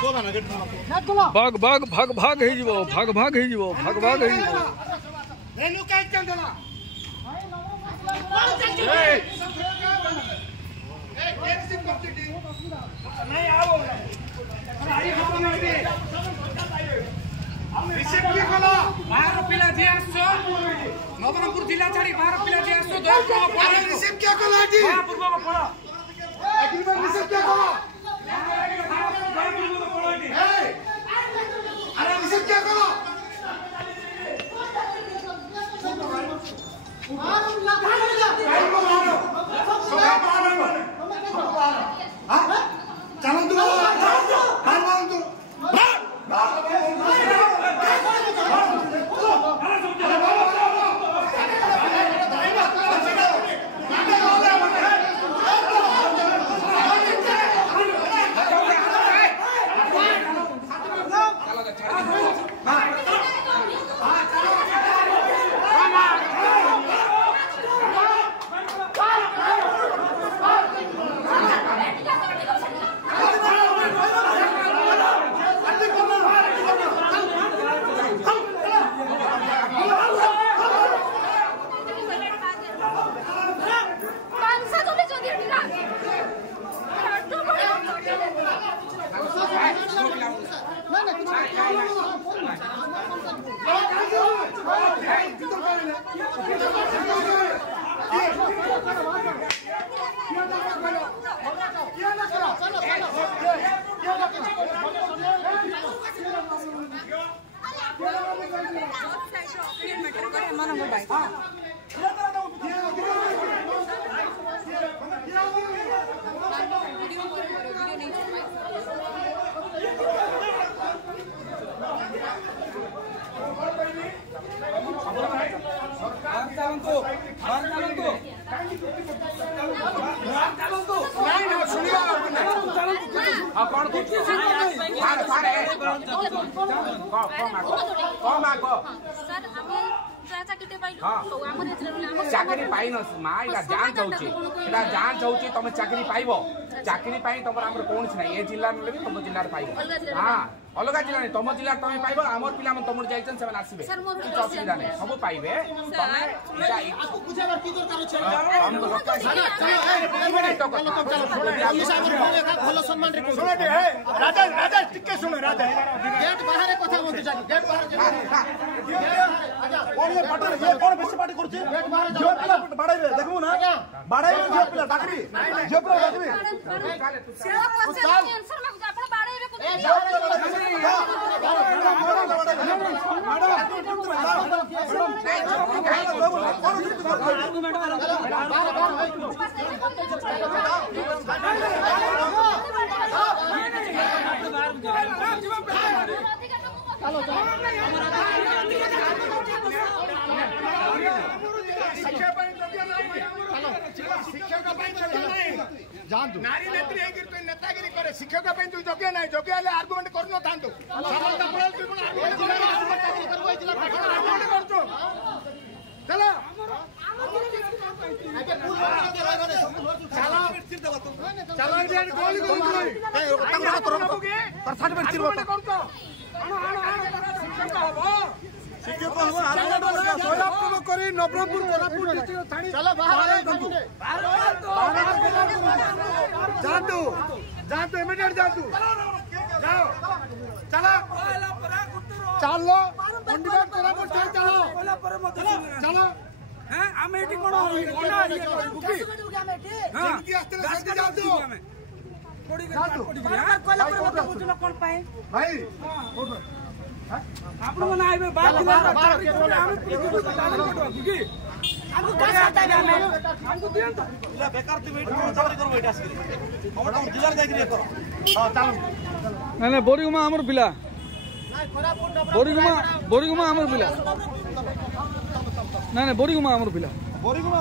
भाग भाग भाग भाग हे जीवो भाग भाग हे जीवो भाग भाग हे जीवो रेन्यू काय चंदला नहीं आओ रिसिप्ट की खोलो 12 पिला जे आसो नवरंगपुर जिल्ला छाडी 12 पिला जे आसो अरे रिसिप्ट क्या खोलो जी हां पूर्व को खोलो एग्रीमेंट रिसिप्ट क्या खोलो अरे रिसिप्ट क्या खोलो चलो तू चाकरी पाइन माँ यहाँ जांच होची तुम चाकरी पाइब चाकरी तुम कौन ना ये जिला तुम जिले पाइब हाँ अलग जिला नहीं तुम जिला तुम पाइब आमर पिला तुम जाइछन से आसबे असुविधा नहीं सब पाइबे नारी नेत्री नेतागिरी करे शिक्षक योग्य ना योग्य आर्गुमेंट कर नवरंगपुर जातु इमीडिएट जातु जाओ चलो चलो चलो चलो आम ये भाई ना बोरीगुमा आमर पिला बोरीगुमा आमर पिला ना बोरीगुमा आमर पिला बोरीगुमा